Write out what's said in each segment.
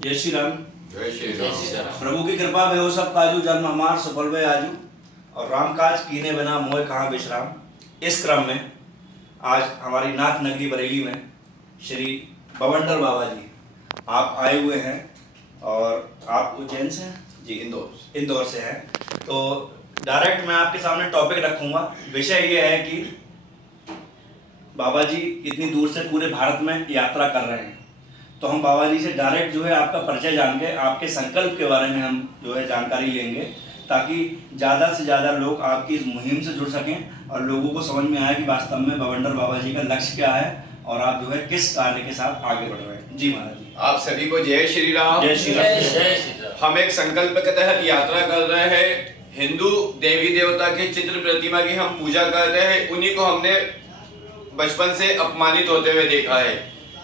जय श्री राम। जय श्री राम। प्रभु की कृपा भयो सब काजू जन्म हमार सफल भय आजू और राम काज कीने बिना मोह कहाँ विश्राम। इस क्रम में आज हमारी नाथ नगरी बरेली में श्री बवंडर बाबा जी आप आए हुए हैं और आप उज्जैन से हैं जी, इंदौर से हैं। तो डायरेक्ट मैं आपके सामने टॉपिक रखूंगा। विषय ये है कि बाबा जी इतनी दूर से पूरे भारत में यात्रा कर रहे हैं, तो हम बाबा जी से डायरेक्ट जो है आपका परिचय जान के आपके संकल्प के बारे में हम जो है जानकारी लेंगे, ताकि ज़्यादा से ज़्यादा लोग आपकी इस मुहिम से जुड़ सकें और लोगों को समझ में आए कि वास्तव में बवंडर बाबा जी का लक्ष्य क्या है और आप जो है किस कार्य के साथ आगे बढ़ रहे हैं। जी महाराज जी। आप सभी को जय श्री राम। जय श्री राम। हम एक संकल्प के तहत यात्रा कर रहे हैं। हिंदू देवी देवता के चित्र प्रतिमा की हम पूजा कर रहे हैं। उन्हीं को हमने बचपन से अपमानित होते हुए देखा है।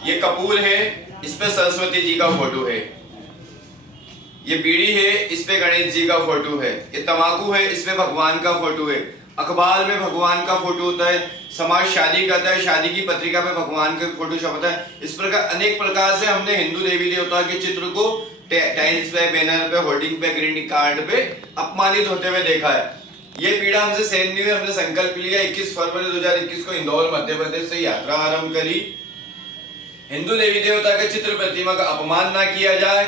ये कपूर है, इस पे सरस्वती जी का फोटो है। ये बीड़ी है, इस पे गणेश जी का फोटो है। ये तंबाकू है, इस पे भगवान का फोटो है। अखबार में भगवान का फोटो होता है। समाज शादी करता है, शादी की पत्रिका पे भगवान का फोटो छपता है। इस प्रकार अनेक प्रकार से हमने हिंदू देवी देवता के चित्र को टाइल्स पे, बैनर पे, होर्डिंग पे, ग्रीटिंग कार्ड पे अपमानित होते हुए देखा है। ये पीड़ा हमसे सहन नहीं हुई। हमने संकल्प लिया 21 फरवरी 2021 को इंदौर मध्य प्रदेश से यात्रा आरंभ करी। हिंदू देवी देवता के चित्र प्रतिमा का अपमान ना किया जाए।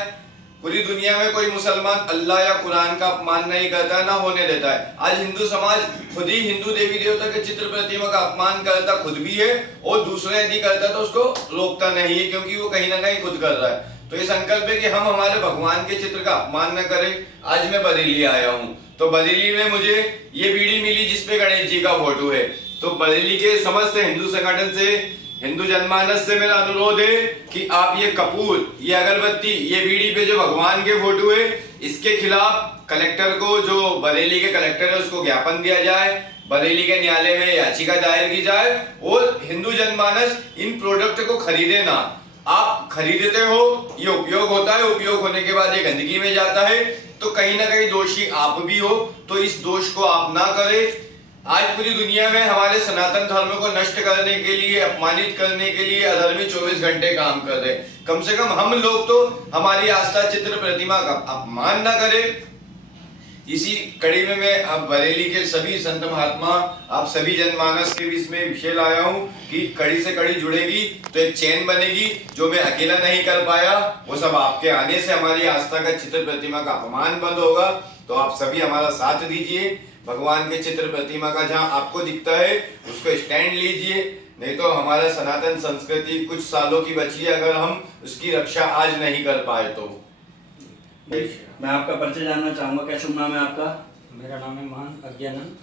पूरी दुनिया में कोई मुसलमान अल्लाह या कुरान का अपमान नहीं करता, ना होने देता है। आज हिंदू समाज खुद ही हिंदू देवी देवता के चित्र प्रतिमा का अपमान करता खुद भी है और दूसरे यदि करता तो उसको रोकता नहीं है, क्योंकि वो कहीं ना कहीं खुद कर रहा है। तो ये संकल्प है कि हम हमारे भगवान के चित्र का अपमान न करें। आज मैं बरेली आया हूँ, तो बरेली में मुझे ये बीड़ी मिली जिसपे गणेश जी का फोटो है। तो बरेली के समस्त हिंदू संगठन से, हिंदू जनमानस से मेरा अनुरोध है कि आप ये कपूर, ये अगरबत्ती, ये बीड़ी पे जो भगवान के फोटो है, इसके खिलाफ कलेक्टर को, जो बरेली के कलेक्टर है, उसको ज्ञापन दिया जाए। बरेली के न्यायालय में याचिका दायर की जाए और हिंदू जनमानस इन प्रोडक्ट को खरीदे ना। आप खरीदते हो, ये उपयोग होता है, उपयोग होने के बाद ये गंदगी में जाता है, तो कहीं ना कहीं दोषी आप भी हो। तो इस दोष को आप ना करें। आज पूरी दुनिया में हमारे सनातन धर्म को नष्ट करने के लिए, अपमानित करने के लिए अधर्मी 24 घंटे काम कर रहे हैं। कम से कम हम लोग तो हमारी आस्था चित्र प्रतिमा का अपमान ना करें। इसी कड़ी में मैं अब बरेली के सभी संत महात्मा, आप सभी जनमानस के बीच में विषय लाया हूँ कि कड़ी से कड़ी जुड़ेगी तो एक चैन बनेगी। जो मैं अकेला नहीं कर पाया, वो सब आपके आने से हमारी आस्था का चित्र प्रतिमा का अपमान बंद होगा। तो आप सभी हमारा साथ दीजिए। भगवान के चित्र प्रतिमा का जहाँ आपको दिखता है उसको स्टैंड लीजिए, नहीं तो हमारा सनातन संस्कृति कुछ सालों की बची है, अगर हम उसकी रक्षा आज नहीं कर पाए तो। मैं आपका परिचय जानना चाहूंगा। क्या शुभ नाम है आपका? मेरा नाम है महंत अज्ञानंद।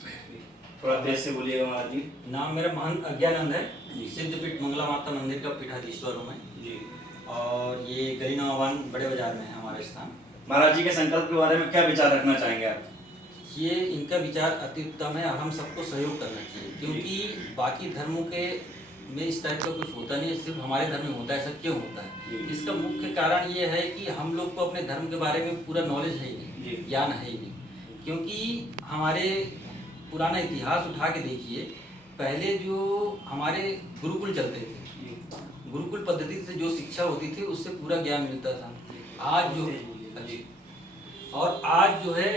थोड़ा तेज से बोलिएगा महाराज जी। नाम मेरा महंत अज्ञानंद है। सिद्धपीठ मंगला माता मंदिर का पीठाधीश्वर हूँ मैं जी। और ये गली नंबर 1 बड़े बाजार में है हमारा स्थान। महाराज जी के संकल्प के बारे में क्या विचार रखना चाहेंगे आप? ये इनका विचार अति उत्तम है और हम सबको सहयोग करना चाहिए, क्योंकि बाकी धर्मों के में इस टाइप का कुछ होता नहीं है, सिर्फ हमारे धर्म में होता है। ऐसा क्यों होता है? इसका मुख्य कारण ये है कि हम लोग को अपने धर्म के बारे में पूरा नॉलेज है ही नहीं, ज्ञान है ही नहीं। क्योंकि हमारे पुराना इतिहास उठा के देखिए, पहले जो हमारे गुरुकुल चलते थे, गुरुकुल पद्धति से जो शिक्षा होती थी उससे पूरा ज्ञान मिलता था। आज जो और आज जो है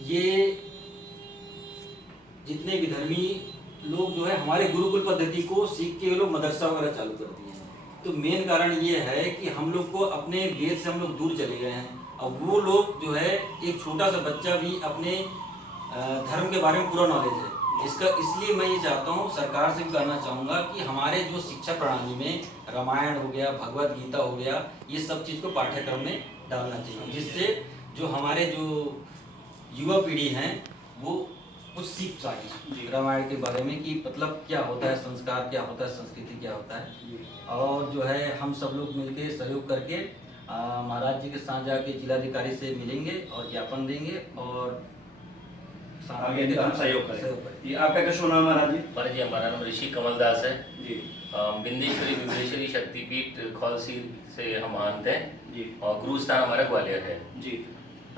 ये जितने विधर्मी लोग जो है हमारे गुरुकुल पद्धति को सीख के लोग मदरसा वगैरह चालू कर दिए हैं। तो मेन कारण ये है कि हम लोग को अपने वेद से हम लोग दूर चले गए हैं। अब वो लोग जो है, एक छोटा सा बच्चा भी अपने धर्म के बारे में पूरा नॉलेज है इसका। इसलिए मैं ये चाहता हूँ, सरकार से भी कहना चाहूँगा कि हमारे जो शिक्षा प्रणाली में रामायण हो गया, भगवत गीता हो गया, ये सब चीज़ को पाठ्यक्रम में डालना चाहिए, जिससे जो हमारे जो युवा पीढ़ी हैं वो कुछ सीख सके रामायण के बारे में कि मतलब क्या होता है, संस्कार क्या होता है, संस्कृति क्या होता है। और जो है हम सब लोग मिलके सहयोग करके महाराज जी के साथ जाके जिलाधिकारी से मिलेंगे और ज्ञापन देंगे और आगे हम सहयोग करेंगे। आपका क्या शुभ नाम है महाराज जी? महाराज जी, हमारा नाम ऋषि कमल दास है जी। बिंदेश्वरी विमलेश्वरी शक्तिपीठ खौलसी से हम महंत हैं जी। और गुरु स्थान हमारा ग्वालियर है जी।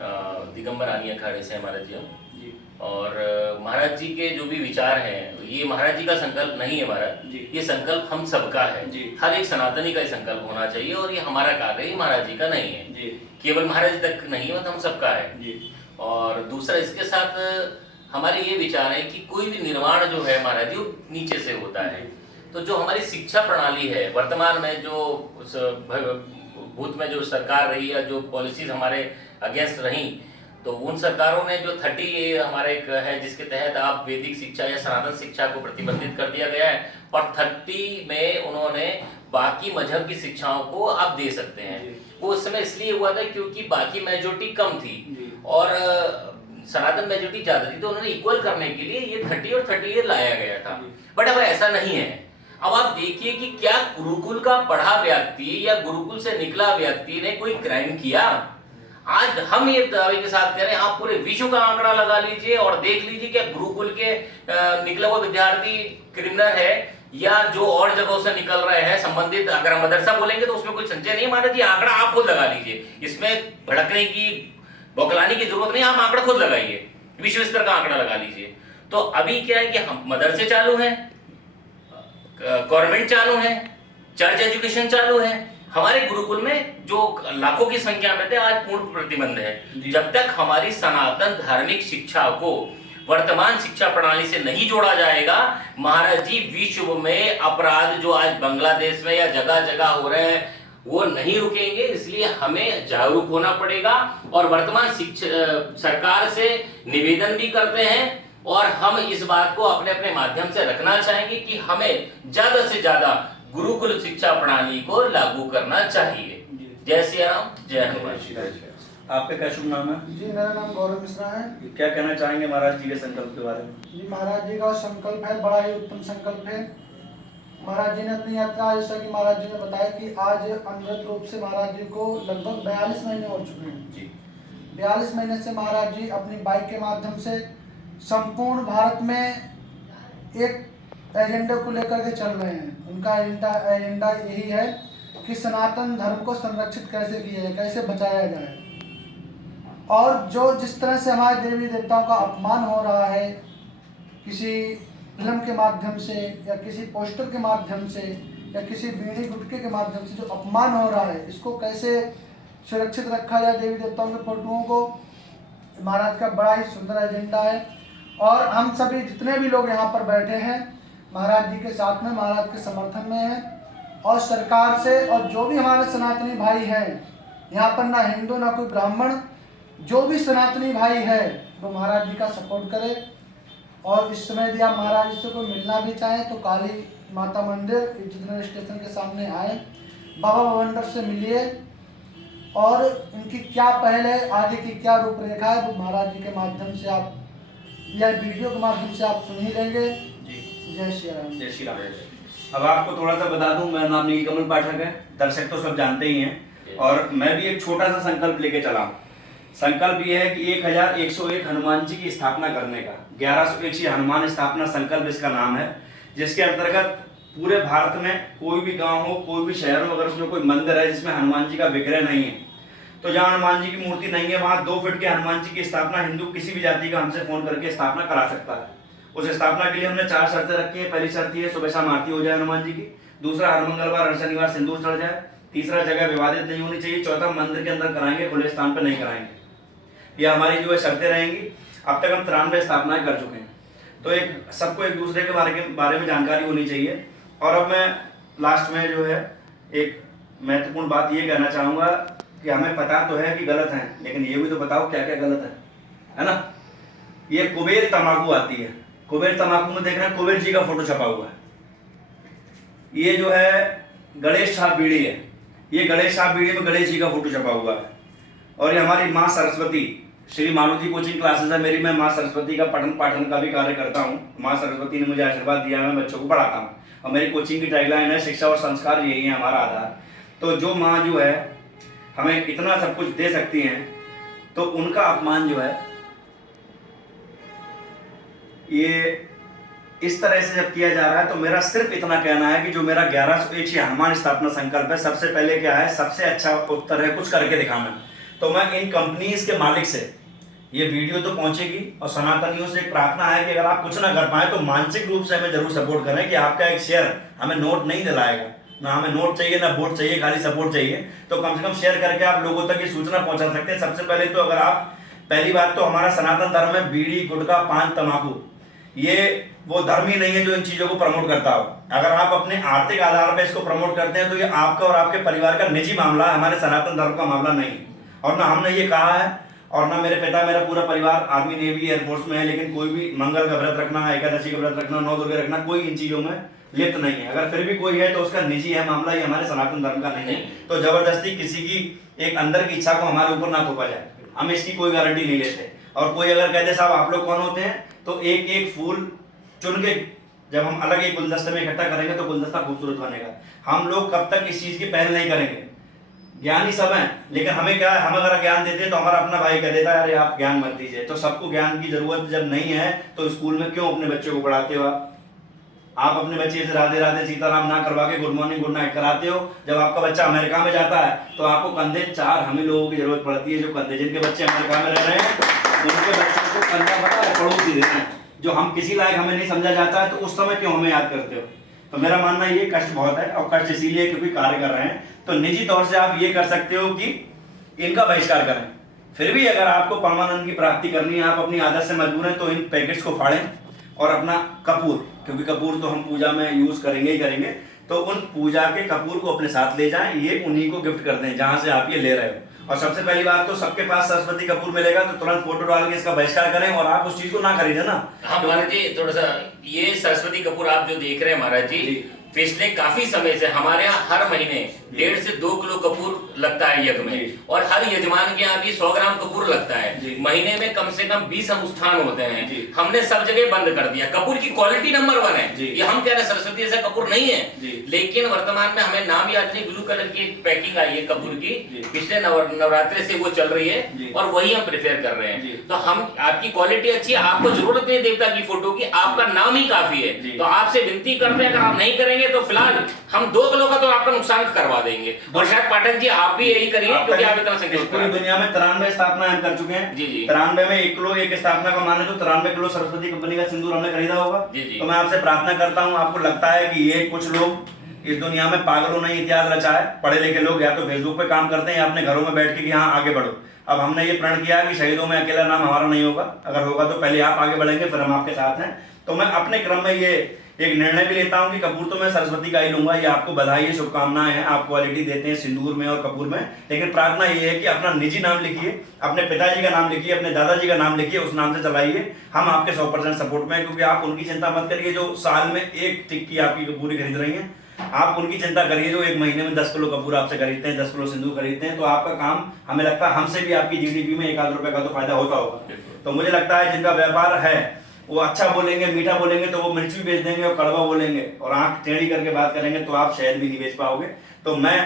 दिगंबर आनी अखाड़े से हैं महाराज जी हम। जी और महाराज जी के जो भी विचार हैं, ये महाराज जी का संकल्प नहीं है महाराज जी। ये संकल्प हम सबका है जी। हर एक सनातनी का ये संकल्प होना चाहिए, और ये हमारा कार्य है, महाराज जी का नहीं है, जी केवल महाराज जी तक नहीं है, हम सबका है। जी और दूसरा इसके साथ हमारे ये विचार है कि कोई भी निर्माण जो है महाराज जी वो नीचे से होता है। तो जो हमारी शिक्षा प्रणाली है वर्तमान में, जो भूत में जो सरकार रही या जो पॉलिसीज हमारे अगेंस्ट रही, तो उन सरकारों ने जो 30 ये हमारे एक है जिसके तहत आप वैदिक शिक्षा या सनातन शिक्षा को प्रतिबंधित कर दिया गया है, और 30 में उन्होंने बाकी मजहब की शिक्षाओं को आप दे सकते हैं। वो उस समय इसलिए हुआ था क्योंकि बाकी मेजोरिटी कम थी और सनातन मेजोरिटी ज्यादा थी, तो उन्होंने इक्वल करने के लिए ये 30 और 30 ये लाया गया था। बट अब ऐसा नहीं है। अब आप देखिए कि क्या गुरुकुल का पढ़ा व्यक्ति या गुरुकुल से निकला व्यक्ति ने कोई क्राइम किया? आज हम ये दावे के साथ कह रहे हैं, आप पूरे विश्व का आंकड़ा लगा लीजिए और देख लीजिए कि गुरुकुल के निकला हुआ विद्यार्थी क्रिमिनल है या जो और जगहों से निकल रहे हैं संबंधित। अगर हम मदरसा बोलेंगे तो उसमें कोई संशय नहीं है महाराज जी, आंकड़ा आप खुद लगा लीजिए, इसमें भड़कने की बौखलाने की जरूरत नहीं, आप आंकड़ा खुद लगाइए, विश्व स्तर का आंकड़ा लगा लीजिए। तो अभी क्या है कि हम मदरसे चालू हैं, गवर्नमेंट चालू है, चर्च एजुकेशन चालू है, हमारे गुरुकुल में जो लाखों की संख्या में थे आज पूर्ण प्रतिबंध है। जब तक हमारी सनातन धार्मिक शिक्षा को वर्तमान शिक्षा प्रणाली से नहीं जोड़ा जाएगा महाराज जी, विश्व में अपराध जो आज बांग्लादेश में या जगह जगह हो रहे हैं वो नहीं रुकेंगे। इसलिए हमें जागरूक होना पड़ेगा और वर्तमान सरकार से निवेदन भी करते हैं और हम इस बात को अपने अपने माध्यम से रखना चाहेंगे कि हमें ज्यादा से ज्यादा गुरुकुल शिक्षा प्रणाली को लागू करना चाहिए। जय श्री राम, जय हनुमान। आपका क्या शुभ नाम है? जी मेरा नाम गौरव मिश्रा है। क्या कहना चाहेंगे महाराज जी के संकल्प के बारे में? जी महाराज जी का संकल्प है, बड़ा ही उत्तम संकल्प है। महाराज जी ने अपनी यात्रा, जैसा कि महाराज जी ने बताया कि आज अनवरत रूप से महाराज जी को लगभग 42 महीने हो चुके हैं। जी 42 महीने से महाराज जी अपनी बाइक के माध्यम से संपूर्ण भारत में एक एजेंडा को लेकर के चल रहे हैं। उनका एजेंडा यही है कि सनातन धर्म को संरक्षित कैसे किया जाए, कैसे बचाया जाए। और जो जिस तरह से हमारे देवी देवताओं का अपमान हो रहा है किसी फिल्म के माध्यम से या किसी पोस्टर के माध्यम से या किसी बीड़ी गुटके के माध्यम से जो अपमान हो रहा है, इसको कैसे सुरक्षित रखा जाए देवी देवताओं के फोटोओं को, महाराज का बड़ा ही सुंदर एजेंडा है। और हम सभी जितने भी लोग यहाँ पर बैठे हैं महाराज जी के साथ में, महाराज के समर्थन में हैं। और सरकार से और जो भी हमारे सनातनी भाई हैं यहाँ पर, ना हिंदू ना कोई ब्राह्मण, जो भी सनातनी भाई है वो महाराज जी का सपोर्ट करे। और इस समय यदि आप महाराज जी से कोई मिलना भी चाहें तो काली माता मंदिर इंजीनियर स्टेशन के सामने आए, बाबा भवंडर से मिलिए और इनकी क्या पहल है, आगे की क्या रूपरेखा है, वो महाराज जी के माध्यम से आप या वीडियो के माध्यम से आप सुन ही लेंगे। जय श्री राम। जय श्री राम। अब आपको थोड़ा सा बता दूं, मेरा नाम नीलकमल पाठक है, दर्शक तो सब जानते ही हैं। और मैं भी एक छोटा सा संकल्प लेके चला हूँ। संकल्प ये है कि 1101 हनुमान जी की स्थापना करने का, 1101 हनुमान स्थापना संकल्प इसका नाम है, जिसके अंतर्गत पूरे भारत में कोई भी गांव हो, कोई भी शहर हो, अगर उसमें कोई मंदिर है जिसमें हनुमान जी का विग्रह नहीं है, तो जहाँ हनुमान जी की मूर्ति नहीं है वहाँ 2 फीट के हनुमान जी की स्थापना हिंदू किसी भी जाति का हमसे फोन करके स्थापना करा सकता है। उस स्थापना के लिए हमने 4 शर्तें रखी है। पहली शर्त ये सुबह शाम आरती हो जाए हनुमान जी की, दूसरा हर मंगलवार हर शनिवार सिंदूर चढ़ जाए, तीसरा जगह विवादित नहीं होनी चाहिए, चौथा मंदिर के अंदर कराएंगे, खुले स्थान पर नहीं कराएंगे। ये हमारी जो है शर्तें रहेंगी। अब तक हम 93 स्थापनाएं कर चुके हैं, तो एक सबको एक दूसरे के बारे में जानकारी होनी चाहिए। और अब मैं लास्ट में जो है एक महत्वपूर्ण बात ये कहना चाहूँगा कि हमें पता तो है कि गलत है, लेकिन ये भी तो बताओ क्या क्या गलत है ना। ये कुबेर तंबाकू आती है, कुबेर तंबाकू में देख रहे हैं कुबेर जी का फोटो छपा हुआ है। ये जो है गणेश छाप बीड़ी है, ये गणेश छाप बीड़ी में गणेश जी का फोटो छपा हुआ है। और ये हमारी माँ सरस्वती, श्री मारुति कोचिंग क्लासेस है मेरी, मैं माँ सरस्वती का पठन पाठन का भी कार्य करता हूँ। माँ सरस्वती ने मुझे आशीर्वाद दिया, मैं बच्चों को पढ़ाता हूँ और मेरी कोचिंग की टैगलाइन है शिक्षा और संस्कार यही है हमारा आधार। तो जो माँ जो है हमें इतना सब कुछ दे सकती हैं, तो उनका अपमान जो है ये इस तरह से जब किया जा रहा है, तो मेरा सिर्फ इतना कहना है कि जो मेरा 1101 हनुमान स्थापना संकल्प है, सबसे पहले क्या है, सबसे अच्छा उत्तर है कुछ करके दिखाना। तो मैं इन कंपनीज के मालिक से ये वीडियो तो पहुंचेगी, और सनातनियों से एक प्रार्थना है कि अगर आप कुछ ना कर पाए तो मानसिक रूप से हमें जरूर सपोर्ट करें कि आपका एक शेयर हमें नोट नहीं दिलाएगा, ना हमें नोट चाहिए ना वोट चाहिए, खाली सपोर्ट चाहिए। तो कम से कम शेयर करके आप लोगों तक ये सूचना पहुंचा सकते हैं। सबसे पहले तो अगर आप, पहली बात तो हमारा सनातन धर्म में बीड़ी, गुटखा, पान, तंबाकू ये वो धर्म ही नहीं है जो इन चीजों को प्रमोट करता हो। अगर आप अपने आर्थिक आधार पर इसको प्रमोट करते हैं तो ये आपका और आपके परिवार का निजी मामला है, हमारे सनातन धर्म का मामला नहीं। और ना हमने ये कहा है, और ना मेरे पिता, मेरा पूरा परिवार आर्मी, नेवी, एयरफोर्स में है, लेकिन कोई भी मंगल का व्रत रखना, एकादशी का व्रत रखना, नौ दुर्गे रखना, कोई इन चीजों में लिप्त नहीं है। अगर फिर भी कोई है तो उसका निजी है मामला, ये हमारे सनातन धर्म का नहीं है। तो जबरदस्ती किसी की एक अंदर की इच्छा को हमारे ऊपर ना थोपा जाए, हम इसकी कोई गारंटी नहीं लेते। और कोई अगर कहते साहब आप लोग कौन होते हैं, तो एक एक फूल चुन के जब हम अलग एक गुलदस्ते में इकट्ठा करेंगे तो गुलदस्ता खूबसूरत बनेगा। हम लोग कब तक इस चीज की पहल नहीं करेंगे, ज्ञानी सब हैं, लेकिन हमें क्या है, हम अगर ज्ञान देते हैं तो हमारा अपना भाई कह देता है अरे आप ज्ञान मत दीजिए। तो सबको ज्ञान की जरूरत जब नहीं है तो स्कूल में क्यों अपने बच्चे को पढ़ाते हो? आप अपने बच्चे से राधे राधे सीताराम ना करवा के गुड मॉर्निंग गुड नाइट कराते हो। जब आपका बच्चा अमेरिका में जाता है तो आपको कंधे 4 हमें लोगों की जरूरत पड़ती है, जो कंधे जिनके बच्चे अमेरिका में रह रहे हैं उनके बच्चों को कंधा पता है पड़ोसी देते हैं, जो हम किसी लायक हमें नहीं समझा जाता है, तो उस समय क्यों हमें याद करते हो? तो मेरा मानना ये कष्ट बहुत है, और कष्ट इसीलिए क्योंकि कार्य कर रहे हैं। तो निजी तौर से आप ये कर सकते हो कि इनका बहिष्कार करें। फिर भी अगर आपको परमानंद की प्राप्ति करनी है, आप अपनी आदत से मजबूर हैं, तो इन पैकेट्स को फाड़ें और अपना कपूर, क्योंकि कपूर तो हम पूजा में यूज करेंगे ही करेंगे, तो उन पूजा के कपूर को अपने साथ ले जाएं, ये उन्हीं को गिफ्ट कर दें जहां से आप ये ले रहे हो। और सबसे पहली बात तो सबके पास सरस्वती कपूर मिलेगा तो तुरंत फोटो डाल के इसका बहिष्कार करें, और आप उस चीज को ना खरीदें ना। हाँ महाराज जी, थोड़ा सा ये सरस्वती कपूर आप जो देख रहे हैं महाराज जी, पिछले काफी समय से हमारे यहाँ हर महीने 1.5 से 2 किलो कपूर लगता है यज्ञ में, और हर यजमान के यहाँ भी 100 ग्राम कपूर लगता है। महीने में कम से कम 20 अनुष्ठान होते हैं। हमने सब जगह बंद कर दिया। कपूर की क्वालिटी नंबर 1 है, ये हम कह रहे हैं सरस्वती ऐसा कपूर नहीं है, लेकिन वर्तमान में हमें नाम याद नहीं, ब्लू कलर की एक पैकिंग आई है कपूर की, पिछले नवरात्रि से वो चल रही है और वही हम प्रेफर कर रहे हैं। तो हम, आपकी क्वालिटी अच्छी है, आपको जरूरत नहीं देवता की फोटो की, आपका नाम ही काफी है। तो आपसे विनती करते हैं, अगर आप नहीं करेंगे तो फिलहाल हम 2 किलो का तो आपका नुकसान करवा देंगे। और शायद पाठक जी आप भी यही करिए, क्योंकि आप इतना संख्या पूरी दुनिया में 93 स्थापना हम कर चुके हैं। 93 में 1 किलो एक स्थापना का माने तो 93 किलो सरस्वती कंपनी का सिंदूर हमने खरीदा होगा। तो मैं आपसे प्रार्थना करता हूँ, आपको लगता है कि ये कुछ लोग इस दुनिया में पागलों ने इतिहास रचा है, पढ़े लिखे लोग या तो फेसबुक पे काम करते हैं या अपने घरों में बैठ के कि हाँ आगे बढ़ो। अब हमने ये प्रण किया कि शहीदों में अकेला नाम हमारा नहीं होगा, अगर होगा तो पहले आप आगे बढ़ेंगे फिर हम आपके साथ हैं। तो मैं अपने क्रम में ये एक निर्णय भी लेता हूं कि कपूर तो मैं सरस्वती का ही लूंगा। ये आपको बधाई है, शुभकामनाएं हैं, आप क्वालिटी देते हैं सिंदूर में और कपूर में, लेकिन प्रार्थना ये है कि अपना निजी नाम लिखिए, अपने पिताजी का नाम लिखिए, अपने दादाजी का नाम लिखिए, उस नाम से चलाइए। हम आपके 100% सपोर्ट में हैं, क्योंकि आप उनकी चिंता मत करिए जो साल में 1 टिक्की आपकी कपूरी खरीद रही है। आप उनकी चिंता करिए जो 1 महीने में 10 किलो कपूर आपसे खरीदते हैं, 10 किलो सिंदूर खरीदते हैं। तो आपका काम, हमें लगता है हमसे भी आपकी जीडीपी में 1 आध रुपए का तो फायदा होता होगा। तो मुझे लगता है जिनका व्यापार है वो अच्छा बोलेंगे, मीठा बोलेंगे तो वो मिर्च भी बेच देंगे, और कड़वा बोलेंगे और आंख टेढ़ी करके बात करेंगे तो आप शहद भी नहीं बेच पाओगे। तो मैं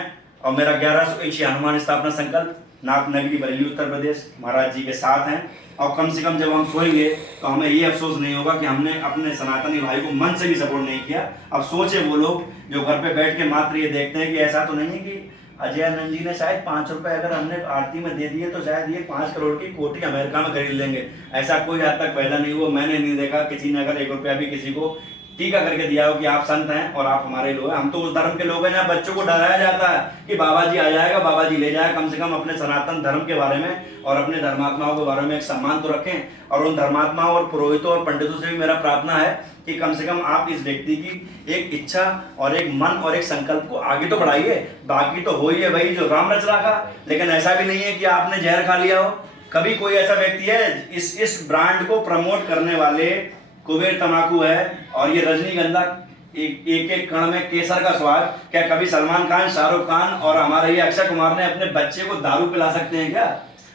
और मेरा 1101 हनुमान स्थापना संकल्प नाथ नगरी बरेली उत्तर प्रदेश महाराज जी के साथ हैं। और कम से कम जब हम सोएंगे तो हमें ये अफसोस नहीं होगा कि हमने अपने सनातनी भाई को मन से भी सपोर्ट नहीं किया। अब सोचे वो लोग जो घर पे बैठ के मात्र ये देखते हैं कि ऐसा तो नहीं है कि अजय आनंद जी ने शायद 5 रुपए अगर हमने आरती में दे दिए तो शायद ये 5 करोड़ की कोठी अमेरिका में खरीद लेंगे। ऐसा कोई आज तक पैदा नहीं हुआ, मैंने नहीं देखा किसी ने अगर 1 रुपया भी किसी को टीका करके दिया हो कि आप संत हैं और आप हमारे लोग हैं। हम तो उस धर्म के लोग हैं जहाँ बच्चों को डराया जाता है कि बाबा जी आ जाएगा, बाबा जी ले जाएगा। कम से कम अपने सनातन धर्म के बारे में और अपने धर्मात्माओं के बारे में एक सम्मान तो रखें। और उन धर्मात्माओं और पुरोहितों और पंडितों से भी मेरा प्रार्थना है कि कम से कम आप इस व्यक्ति की एक इच्छा और एक मन और एक संकल्प को आगे तो बढ़ाइए। बाकी तो हो ही है भाई जो राम रच रखा, लेकिन ऐसा भी नहीं है कि आपने जहर खा लिया हो। कभी कोई ऐसा व्यक्ति है इस ब्रांड को प्रमोट करने वाले कुबेर तंबाकू है और ये रजनीगंधा एक कण में केसर का स्वाद, क्या कभी सलमान खान, शाहरुख खान और हमारे ये अक्षय कुमार ने अपने बच्चे को दारू पिला सकते हैं क्या,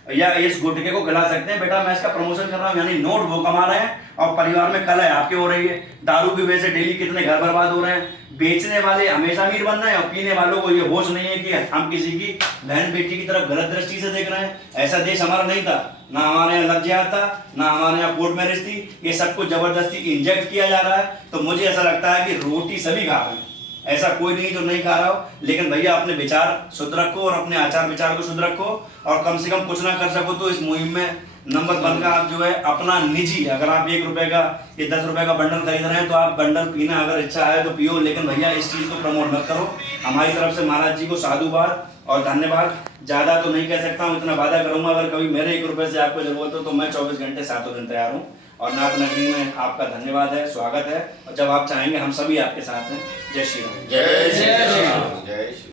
या इस गुटखे को खिला सकते हैं? बेटा मैं इसका प्रमोशन कर रहा हूँ, यानी नोट वो कमा रहे हैं और परिवार में कलह आपके हो रही है। दारू की वजह से डेली कितने घर बर्बाद हो रहे हैं। बेचने वाले हमेशा अमीर बन रहे हैं और पीने वालों को ये होश नहीं है कि हम किसी की बहन बेटी की तरफ गलत दृष्टि से देख रहे हैं। ऐसा देश हमारा नहीं था, ना हमारे यहाँ लग जाता था, ना हमारे यहाँ कोर्ट मैरिज थी। ये सब कुछ जबरदस्ती इंजेक्ट किया जा रहा है। तो मुझे ऐसा लगता है कि रोटी सभी खा रहे हैं, ऐसा कोई नहीं जो नहीं खा रहा हो, लेकिन भैया अपने विचार शुद्ध रखो और अपने आचार विचार को शुद्ध रखो, और कम से कम कुछ ना कर सको तो इस मुहिम में नंबर 1 का आप जो है अपना निजी, अगर आप 1 रुपए का या 10 रुपए का बंडल खरीद रहे हैं तो आप बंडल पीना अगर इच्छा है तो पियो, लेकिन भैया इस चीज को प्रमोट मत करो। हमारी तरफ से महाराज जी को साधुवाद और धन्यवाद। ज्यादा तो नहीं कह सकता हूँ, इतना वादा करूंगा अगर कभी मेरे 1 रुपए से आपको जरूरत हो तो मैं 24 घंटे 7 दिन तैयार हूँ। और नाथ नगरी में आपका धन्यवाद है, स्वागत है, और जब आप चाहेंगे हम सभी आपके साथ हैं। जय श्री राम। जय श्री राम। जय श्री